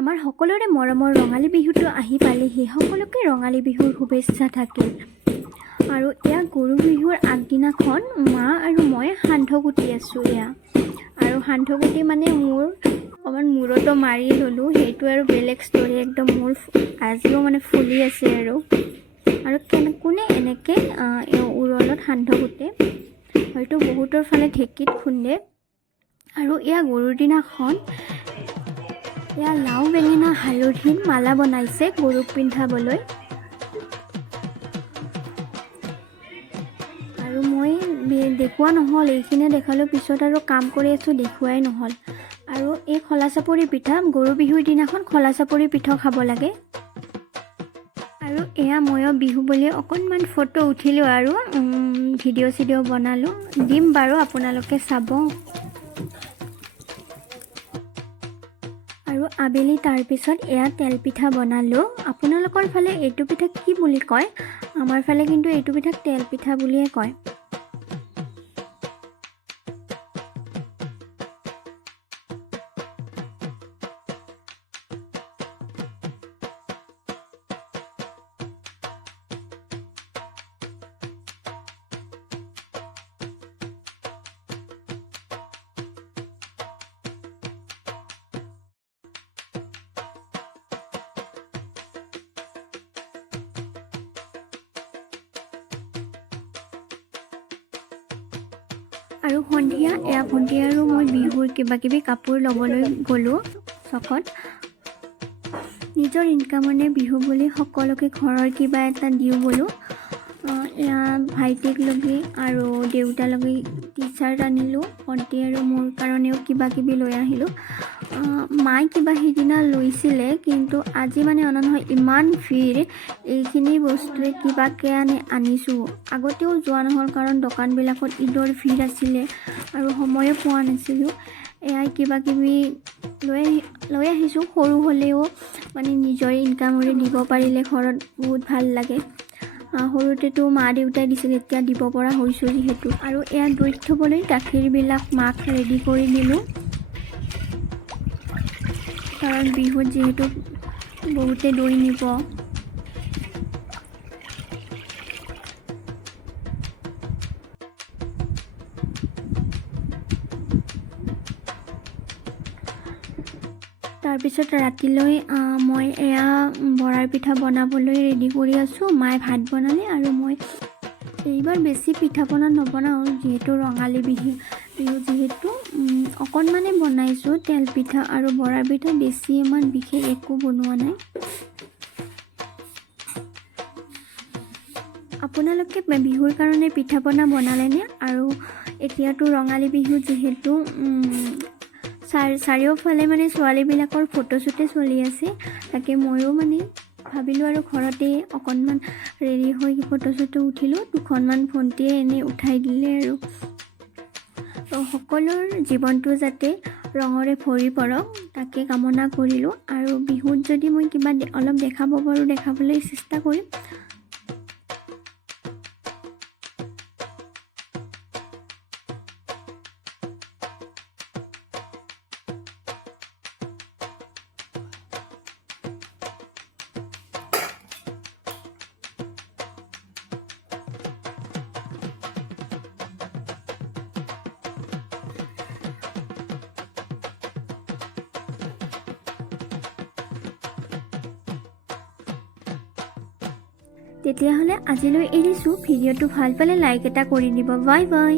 আমাৰ সকলোৰে মৰমৰ ৰঙালী বিহুটো আহি পালেহি। সকলোকে ৰঙালী বিহুৰ শুভেচ্ছা থাকিল। আৰু এয়া গৰু বিহুৰ আগদিনাখন মা আৰু মই সান্ধ কুটি আছোঁ এয়া। আৰু সান্ধ কুটি মানে মোৰ অকণমান মূৰতো মাৰি ল'লোঁ, সেইটো আৰু বেলেগ ষ্টৰী। একদম মোৰ আজিও মানে ফুলি আছে আৰু কোনে এনেকৈ উৰলত সান্ধ কুটে, হয়তো বহুতৰ ফালে ঢেঁকীত খুন্দে। আৰু এয়া গৰুৰ দিনাখন এয়া লাও বেঙেনা হালধিৰ মালা বনাইছে গৰুক পিন্ধাবলৈ। আৰু মই দেখুওৱা নহ'ল, এইখিনিয়ে দেখালোঁ, পিছত আৰু কাম কৰি আছোঁ দেখুৱাই নহ'ল। আৰু এই খলা চাপৰি পিঠা, গৰু বিহুৰ দিনাখন খলা চাপৰি পিঠা খাব লাগে। আৰু এয়া ময়ো বিহু বুলি অকণমান ফটো উঠিলোঁ আৰু ভিডিঅ' চিডিঅ' বনালোঁ, দিম বাৰু আপোনালোকে চাব। আৰু আবেলি তাৰপিছত এয়া তেলপিঠা বনালোঁ। আপোনালোকৰ ফালে এইটো পিঠা কি বুলি কয়? আমাৰ ফালে কিন্তু এইটো পিঠাক তেলপিঠা বুলিয়ে কয়। আৰু সন্ধিয়া এয়া ভণ্টি আৰু মই বিহুৰ কিবাকিবি কাপোৰ ল'বলৈ গ'লোঁ চকত। নিজৰ ইনকামনে বিহু বুলি সকলোকে ঘৰৰ কিবা এটা দিওঁ বোলো। এয়া ভাইটিক লগি আৰু দেউতাৰ লগি টি চাৰ্ট আনিলোঁ। ভণ্টি আৰু মোৰ কাৰণেও কিবা কিবি লৈ আহিলোঁ। মায়ে কিবা সিদিনা লৈছিলে, কিন্তু আজি মানে অনা নহয়, ইমান ভিৰ। এইখিনি বস্তুৱে কিবাকৈ আনিছোঁ। আগতেও যোৱা নহ'ল, কাৰণ দোকানবিলাকত ঈদৰ ভিৰ আছিলে আৰু সময়ো পোৱা নাছিলোঁ। এয়াই কিবা কিবি লৈ আহিছোঁ। সৰু হ'লেও মানে নিজৰ ইনকামৰে দিব পাৰিলে ঘৰত বহুত ভাল লাগে। সৰুতেতো মা দেউতাই দিছিল, এতিয়া দিব পৰা হৈছোঁ যিহেতু। আৰু এয়া দৈত থ'বলৈ গাখীৰবিলাক মাক ৰেডি কৰি দিলোঁ, কাৰণ বিহুত যিহেতু বহুতে দৈ নিব। তাৰপিছত ৰাতিলৈ মই এয়া বৰাৰ পিঠা বনাবলৈ ৰেডি কৰি আছোঁ। মায়ে ভাত বনালে আৰু মই এইবাৰ বেছি পিঠা পনা নবনাওঁ, যিহেতু ৰঙালী বিহু যিহেতু অকণমানে বনাইছোঁ। তেল পিঠা আৰু বৰাৰ পিঠা, বেছি ইমান বিশেষ একো বনোৱা নাই। আপোনালোকে বিহুৰ কাৰণে পিঠা পনা বনালেনে? আৰু এতিয়াতো ৰঙালী বিহু যিহেতু চাৰিওফালে মানে ছোৱালীবিলাকৰ ফটোশ্বুটে চলি আছে। তাকে ময়ো মানে ভাবিলোঁ আৰু ঘৰতে অকণমান ৰেডি হৈ ফটোশ্বুটো উঠিলোঁ। দুখনমান ভণ্টিয়ে এনেই উঠাই দিলে। আৰু সকলোৰ জীৱনটো যাতে ৰঙৰে ভৰি পৰক, তাকে কামনা কৰিলোঁ। আৰু বিহুত যদি মই কিবা অলপ দেখাব পাৰোঁ, দেখাবলৈ চেষ্টা কৰিম। তেতিয়াহ'লে আজিলৈ এৰিছোঁ। ভিডিঅ'টো ভাল পালে লাইক এটা কৰি দিব। Bye bye.